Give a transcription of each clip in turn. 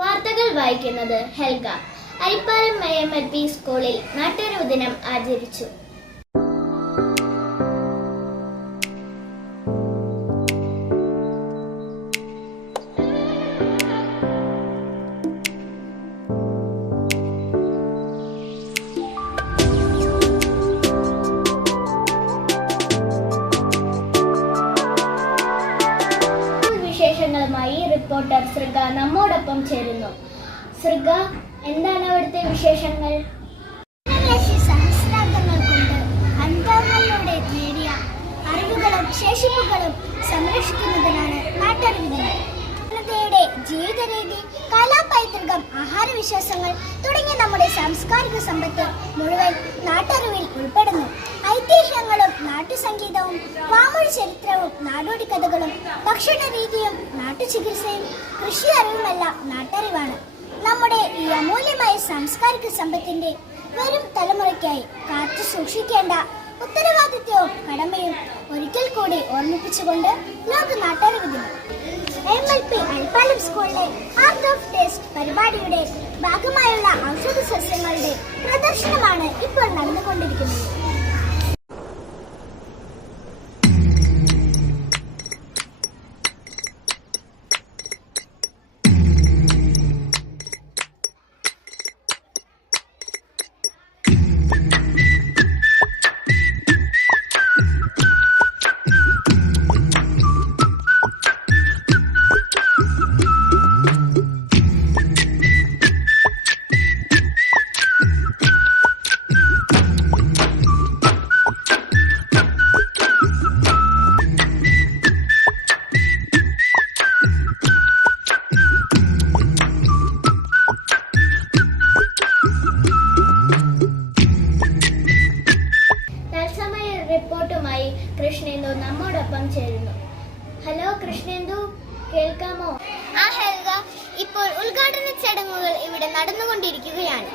വാർത്തകൾ വായിക്കുന്നത് Helga. Arippalam MLP സ്കൂളിൽ നാട്ടറിവ് ദിനം ആചരിച്ചു. വിശേഷങ്ങളുമായി റിപ്പോർട്ടർ സൃഗ നമ്മോടൊപ്പം ചേരുന്നു. സൃഗ, എന്താണ് അവിടുത്തെ വിശേഷങ്ങൾ? സഹസ്രാബ്ദങ്ങൾ കൊണ്ട് അനുഭവങ്ങളിലൂടെ നേടിയ അറിവുകളും ശേഷിപ്പുകളും സംരക്ഷിക്കുന്നതിനാണ് നാട്ടറിവ് ദിനം. ജനതയുടെ ജീവിതരീതി, കലാപൈതൃകം, ആഹാരവിശ്വാസങ്ങൾ തുടങ്ങിയ നമ്മുടെ സാംസ്കാരിക സമ്പത്ത് മുഴുവൻ നാട്ടറിവിൽ ഉൾപ്പെടുന്നു. ഐതിഹ്യങ്ങളും നാട്ടുസംഗീതവും വാമൊഴി ചരിത്രവും നാടോടി കഥകളും ഭക്ഷണ രീതിയും നാട്ടുചികിത്സയും കൃഷി അറിവുമെല്ലാം നാട്ടറിവാണ്. നമ്മുടെ ഈ അമൂല്യമായ സാംസ്കാരിക സമ്പത്തിന്റെ വരും തലമുറയ്ക്കായി കാത്തു സൂക്ഷിക്കേണ്ട ഉത്തരവാദിത്വവും കടമയും ഒരിക്കൽ കൂടി ഓർമ്മിപ്പിച്ചുകൊണ്ട് ലോക നാട്ടറിവ് ദിനം. MLP അരിപ്പാലം സ്കൂളിലെ ആർട്ട് ഓഫ് ടേസ്റ്റ് പരിപാടിയുടെ ഭാഗമായുള്ള ഔഷധ സസ്യങ്ങളുടെ പ്രദർശനമാണ് ഇപ്പോൾ നടന്നുകൊണ്ടിരിക്കുന്നത്. റിപ്പോർട്ടുമായി കൃഷ്ണേന്ദു നമ്മോടൊപ്പം ചേരുന്നു. ഹലോ കൃഷ്ണേന്ദു, കേൾക്കാമോ? ഹെൽഗ, ഇപ്പോൾ ഉദ്ഘാടന ചടങ്ങുകൾ ഇവിടെ നടന്നുകൊണ്ടിരിക്കുകയാണ്.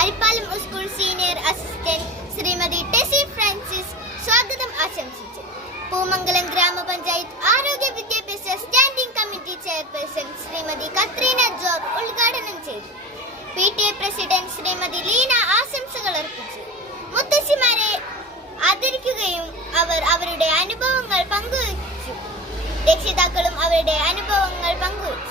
Arippalam school senior assistant Shrimati Tessy Francis സ്വാഗതം ആശംസിച്ചു. പൂമംഗലം ഗ്രാമപഞ്ചായത്ത് ആരോഗ്യ വിദ്യാഭ്യാസ standing committee chairperson Shrimati Katrina George ഉദ്ഘാടനം ചെയ്തു. PTA പ്രസിഡന്റ് ശ്രീമതി ലീന ആശംസകൾ അർപ്പിച്ചു. മുത്തശ്ശിമാരെ ആദരിക്കുകയും അവർ അവരുടെ അനുഭവങ്ങൾ പങ്കുവച്ചു. രക്ഷിതാക്കളും അവരുടെ അനുഭവങ്ങൾ പങ്കുവച്ചു.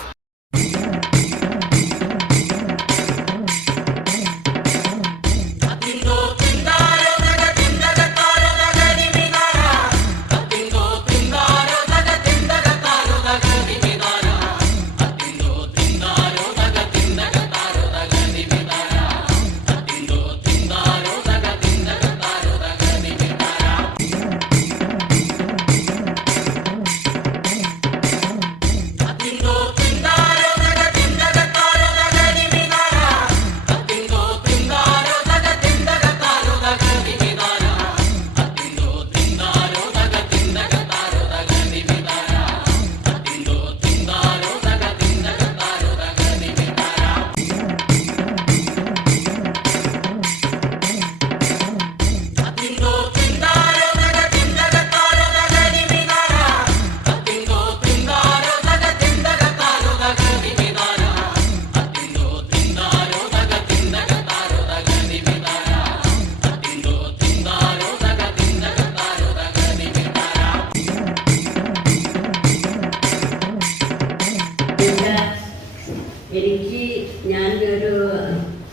ഞാനൊരു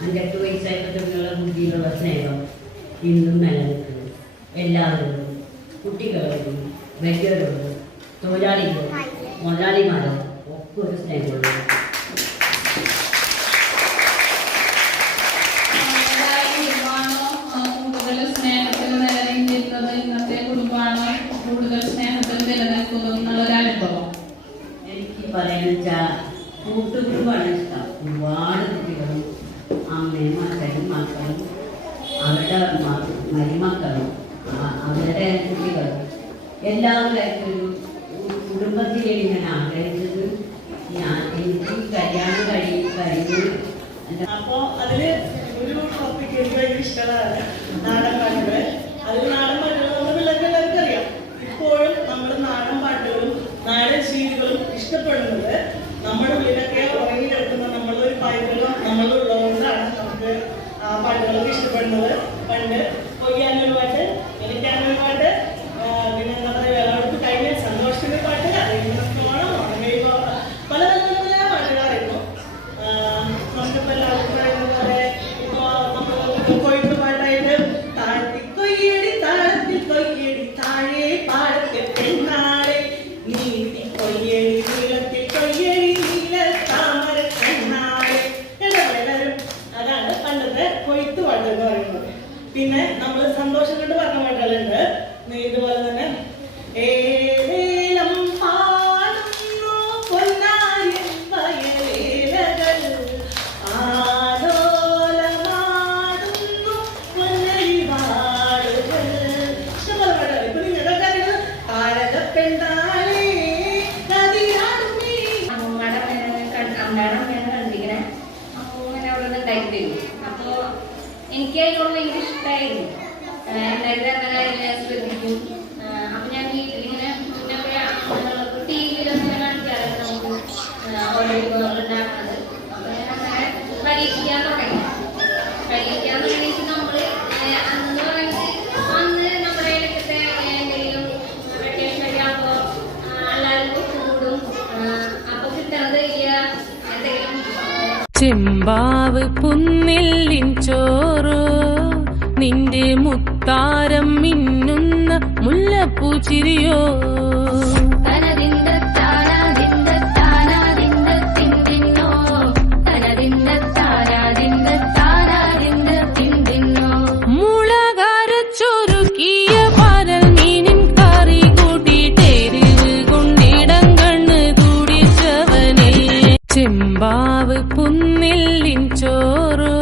5-8 വയസ്സായപ്പോഴുള്ള ബുദ്ധിയിലുള്ള സ്നേഹം ഇന്നും നിലനിൽക്കുന്നു. എല്ലാവരോടും, കുട്ടികളോടും, വലിയവരോടും, തൊഴിലാളികളോടും, മുതലാളിമാരോടും ഒക്കെ ഒരു സ്നേഹമുള്ളൂ. കൂടുതൽ സ്നേഹത്തിൽ നിലനിൽക്കുന്നത് ഇന്നത്തെ കുടുംബമാണ്. കൂടുതൽ സ്നേഹത്തിൽ നിലനിൽക്കുന്നു എന്നുള്ളൊരു അനുഭവം എനിക്ക് പറയാന്ന് വെച്ചാൽ കൂട്ടുകുടുംബമാണ് ഇഷ്ടം. ഒരുപാട് കുട്ടികളും അമ്മയും അച്ഛനും മക്കളും അവരുടെ മരുമക്കളും അവരുടെ കുട്ടികളും എല്ലാവരുമായിട്ടൊരു കുടുംബത്തിലേക്ക് ഞാൻ ആഗ്രഹിച്ചത്. എനിക്ക് കല്യാണം കഴിഞ്ഞു. അപ്പോൾ അതിൽ ഒരു ടോപ്പിക് എനിക്ക് ഭയങ്കര ഇഷ്ടമാണ് നാടൻ പാട്ടുകൾ. അതിൽ നാടൻ പാട്ടുകൾ നമ്മുടെ പിള്ളേർക്ക് എല്ലാവർക്കും അറിയാം. ഇപ്പോഴും നമ്മൾ നാടൻ പാട്ടുകളും നാടൻ ശീലുകളും ഇഷ്ടപ്പെടുന്നത് നമ്മുടെ ഉള്ളിലൊക്കെ ഉറങ്ങി കിടക്കുന്ന നമ്മൾ പിന്നെ നമ്മൾ സന്തോഷം കൊണ്ട് പറഞ്ഞ പാട്ടുകളുണ്ട്. ഇതുപോലെ തന്നെ ഏലം പാടുന്നു പൊന്നാരിൻ വയലേലകൾ, ആലോലമാടുന്നു പൊന്നരിവാളുകൾ. ഇഷ്ടംപോലെ പാട്ടുകൾ. ഇപ്പൊ നിങ്ങളുടെ കാര്യങ്ങൾ താരകപ്പെണ്ടാളേ നദിയാടും നീ. അമ്മൂമ്മയുടെ കണ്ടിരിക്കണേ. അമ്മൂമ്മനെ അവിടെ നിന്ന് ഉണ്ടാക്കി തരും. അപ്പോൾ എനിക്ക് അതിനോട് ഭയങ്കര ഇഷ്ടമായിരുന്നു. എന്തായാലും അങ്ങനെ ഞാൻ ശ്രദ്ധിക്കും. അപ്പം ഞാൻ വീട്ടിലിങ്ങനെ മുന്നൊക്കെ ടി വിയിലൊക്കെ കാണിക്കാറുണ്ട് നമുക്ക് ഓരോ വിഭവങ്ങളുണ്ടാക്കുന്നത്. അപ്പോൾ ഞാൻ അങ്ങനെ പരീക്ഷിക്കാൻ തുടങ്ങി. പരീക്ഷിക്കാൻ തുടങ്ങിയിട്ട് നമ്മൾ അന്ന് പറയുന്നത് അന്ന് നമ്മുടെ ഇടയ്ക്കത്തെ എന്തെങ്കിലും വെക്കേഷൻ ഒക്കെ ആകുമ്പോൾ എല്ലാവരും കൂടും. അപ്പോൾ കിട്ടുന്നത് എന്തെങ്കിലും ചെമ്പാവ് പുന്നില്ലിൻ ചോറ്, നിന്റെ മുത്താരം മിന്നുന്ന മുല്ലപ്പൂച്ചിരിയോ. മുളകരച്ചൊരുക്കിയ പരൽ മീനിൻ കറി കൂട്ടിട്ടേരിവ് കൊണ്ടിടം കണ്ണ് തുടിച്ചവനെ. ചെമ്പാവ് പുന്നില്ലിൻ ചോറ്,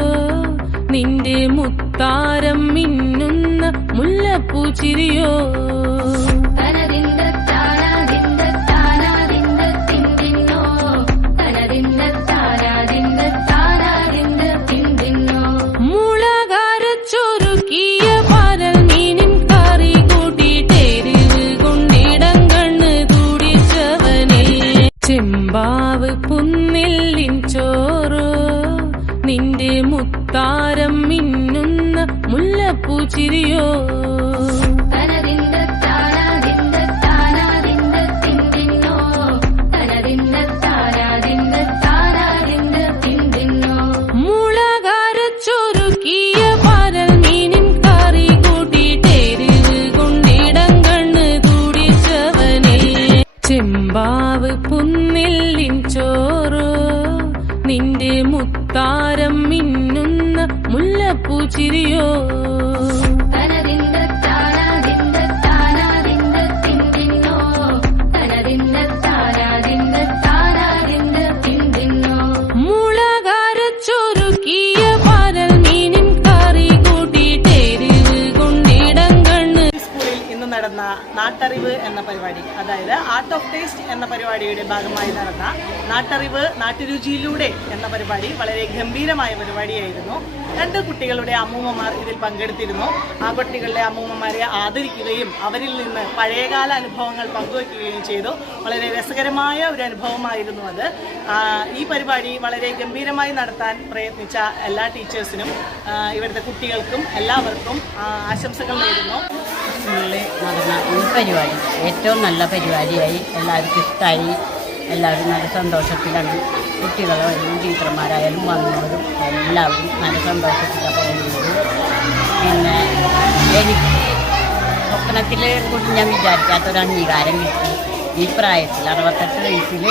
നിന്റെ മുത്താരം മിന്നുന്ന മുല്ലപ്പൂച്ചിരിയോ. മുളകരച്ചൊരുക്കിയ പരൽ മീനിൻ കറി കൂട്ടിട്ടേരിവ് കൊണ്ടിടം കണ്ണ് തുടിച്ചവനെ. ചെമ്പാവ് പുന്നില്ലിൻ ചോറ്, നിന്റെ മുത്താരം മിന്നുന്ന മുല്ലപ്പൂച്ചിരിയോ. മുളകരച്ചൊരുക്കിയ പരൽ മീനിൻ കറി കൂട്ടിട്ടേരിവ് കൊണ്ടിടം കണ്ണ് തുടിച്ചവനെ. ചെമ്പാവ് പുന്നില്ലിൻ ചോറ്, നിന്റെ മുത്താരം മിന്നുന്ന മുല്ലപ്പൂച്ചിരിയോ. മുളകരച്ചൊരുക്കിയ പരൽ മീനിൻ കറി കൂട്ടിട്ടേരിവ് കൊണ്ടിടം കണ്ണ്. സ്കൂളിൽ ഇന്ന് നടന്ന നാട്ടറിവ് എന്ന പരിപാടി, അതായത് ആർട്ട് ഓഫ് ടേസ്റ്റ് എന്ന പരിപാടിയുടെ ഭാഗമായി നടന്ന നാട്ടറിവ് നാട്ടുരുചിയിലൂടെ എന്ന പരിപാടി വളരെ ഗംഭീരമായ പരിപാടിയായിരുന്നു. 2 കുട്ടികളുടെ അമ്മൂമ്മമാർ ഇതിൽ പങ്കെടുത്തിരുന്നു. ആ കുട്ടികളുടെ അമ്മൂമ്മമാരെ ആദരിക്കുകയും അവരിൽ നിന്ന് പഴയകാല അനുഭവങ്ങൾ പങ്കുവയ്ക്കുകയും ചെയ്തു. വളരെ രസകരമായ ഒരു അനുഭവമായിരുന്നു അത്. ഈ പരിപാടി വളരെ ഗംഭീരമായി നടത്താൻ പ്രയത്നിച്ച എല്ലാ ടീച്ചേഴ്സിനും ഇവിടുത്തെ കുട്ടികൾക്കും എല്ലാവർക്കും ആശംസകൾ നേരുന്നു. സ്കൂളിൽ നടന്ന ഈ പരിപാടി ഏറ്റവും നല്ല പരിപാടിയായി, എല്ലാവർക്കും ഇഷ്ടമായി. എല്ലാവരും നല്ല സന്തോഷത്തിലാണ്. കുട്ടികളായാലും ടീച്ചർമാരായാലും വന്നവരും എല്ലാവരും നല്ല സന്തോഷത്തിലാണ് പോകുന്നത്. പിന്നെ എനിക്ക് സ്വപ്നത്തിൽ കൂടി ഞാൻ വിചാരിക്കാത്തൊരു അംഗീകാരം കിട്ടി. ഈ പ്രായത്തിൽ 68 വയസ്സിൽ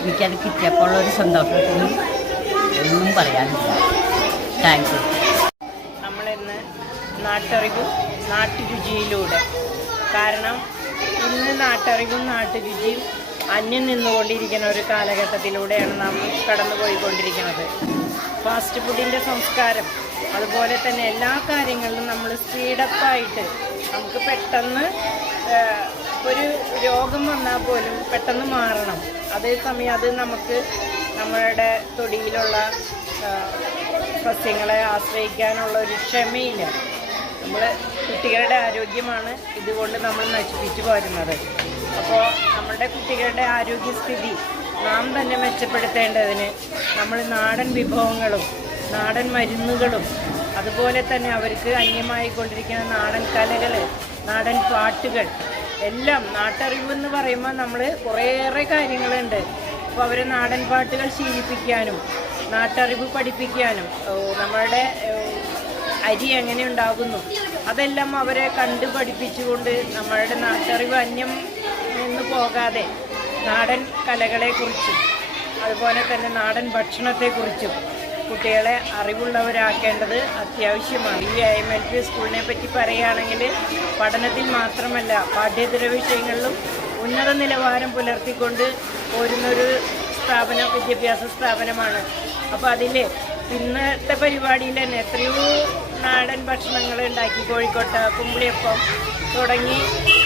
എനിക്കത് കിട്ടിയപ്പോൾ ഒരു സന്തോഷത്തിന് ഒന്നും പറയാനില്ല. Thank you. നമ്മളിന്ന് നാട്ടറിവും നാട്ടുരുചിയിലൂടെ, കാരണം ഇന്ന് നാട്ടറിവും നാട്ടുരുചിയും അന്യം നിന്നുകൊണ്ടിരിക്കുന്ന ഒരു കാലഘട്ടത്തിലൂടെയാണ് നാം കടന്നു പോയിക്കൊണ്ടിരിക്കുന്നത്. ഫാസ്റ്റ് ഫുഡിൻ്റെ സംസ്കാരം, അതുപോലെ തന്നെ എല്ലാ കാര്യങ്ങളിലും നമ്മൾ സ്പീഡപ്പായിട്ട് നമുക്ക് പെട്ടെന്ന് ഒരു രോഗം വന്നാൽ പോലും പെട്ടെന്ന് മാറണം. അതേസമയം അത് നമുക്ക് നമ്മളുടെ തൊടിയിലുള്ള സസ്യങ്ങളെ ആശ്രയിക്കാനുള്ള ഒരു ക്ഷമയില്ല. നമ്മൾ കുട്ടികളുടെ ആരോഗ്യമാണ് ഇതുകൊണ്ട് നമ്മൾ നശിപ്പിച്ചു പോരുന്നത്. അപ്പോൾ നമ്മളുടെ കുട്ടികളുടെ ആരോഗ്യസ്ഥിതി നാം തന്നെ മെച്ചപ്പെടുത്തേണ്ടതിന് നമ്മൾ നാടൻ വിഭവങ്ങളും നാടൻ മരുന്നുകളും അതുപോലെ തന്നെ അവർക്ക് അന്യമായിക്കൊണ്ടിരിക്കുന്ന നാടൻ കലകൾ, നാടൻ പാട്ടുകൾ എല്ലാം, നാട്ടറിവ് എന്ന് പറയുമ്പോൾ നമ്മൾ കുറേയേറെ കാര്യങ്ങളുണ്ട്. അപ്പോൾ അവരെ നാടൻ പാട്ടുകൾ ശീലിപ്പിക്കാനും നാട്ടറിവ് പഠിപ്പിക്കാനും നമ്മളുടെ അരി എങ്ങനെ ഉണ്ടാകുന്നു അതെല്ലാം അവരെ കണ്ട് പഠിപ്പിച്ചുകൊണ്ട് നമ്മളുടെ നാട്ടറിവ് അന്യം നിന്ന് പോകാതെ നാടൻ കലകളെക്കുറിച്ചും അതുപോലെ തന്നെ നാടൻ ഭക്ഷണത്തെക്കുറിച്ചും കുട്ടികളെ അറിവുള്ളവരാക്കേണ്ടത് അത്യാവശ്യമാണ്. ഈ IMLP സ്കൂളിനെ പറ്റി പറയുകയാണെങ്കിൽ പഠനത്തിൽ മാത്രമല്ല പാഠ്യേതര വിഷയങ്ങളിലും ഉന്നത നിലവാരം പുലർത്തിക്കൊണ്ട് പോരുന്നൊരു വിദ്യാഭ്യാസ സ്ഥാപനമാണ്. അപ്പോൾ അതിൽ ഇന്നത്തെ പരിപാടിയിൽ തന്നെ എത്രയോ നാടൻ ഭക്ഷണങ്ങൾ ഉണ്ടാക്കി, കോഴിക്കോട്ട കുമ്പിളിയപ്പം തുടങ്ങി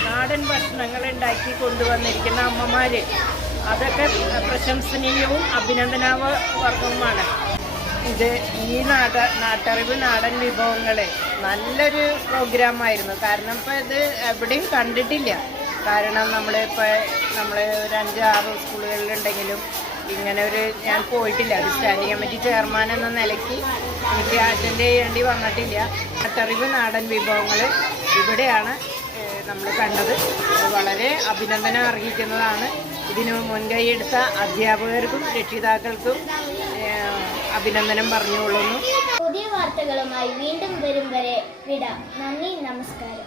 നാടൻ ഭക്ഷണങ്ങൾ ഉണ്ടാക്കി കൊണ്ടുവന്നിരിക്കുന്ന അമ്മമാർ, അതൊക്കെ പ്രശംസനീയവും അഭിനന്ദനാർഹവുമാണ്. ഇത് ഈ നാട്ടറിവ് നാടൻ വിഭവങ്ങൾ നല്ലൊരു പ്രോഗ്രാമായിരുന്നു. കാരണം ഇപ്പോൾ ഇത് എവിടെയും കണ്ടിട്ടില്ല. കാരണം നമ്മൾ ഒരു 5-6 സ്കൂളുകളിലുണ്ടെങ്കിലും ഇങ്ങനെ ഞാൻ പോയിട്ടില്ല. ഒരു സ്റ്റാൻഡിംഗ് കമ്മിറ്റി ചെയർമാൻ എന്ന നിലയ്ക്ക് എനിക്ക് അറ്റൻഡ് ചെയ്യേണ്ടി വന്നിട്ടില്ല. നാട്ടറിവ് നാടൻ വിഭവങ്ങൾ ഇവിടെയാണ് നമ്മൾ കണ്ടത്. വളരെ അഭിനന്ദനം അർഹിക്കുന്നതാണ്. ഇതിന് മുൻകൈയെടുത്ത അധ്യാപകർക്കും രക്ഷിതാക്കൾക്കും അഭിനന്ദനം പറഞ്ഞുകൊള്ളുന്നു. പുതിയ വാർത്തകളുമായി വീണ്ടും വരും വരെ വിട. നന്ദി, നമസ്കാരം.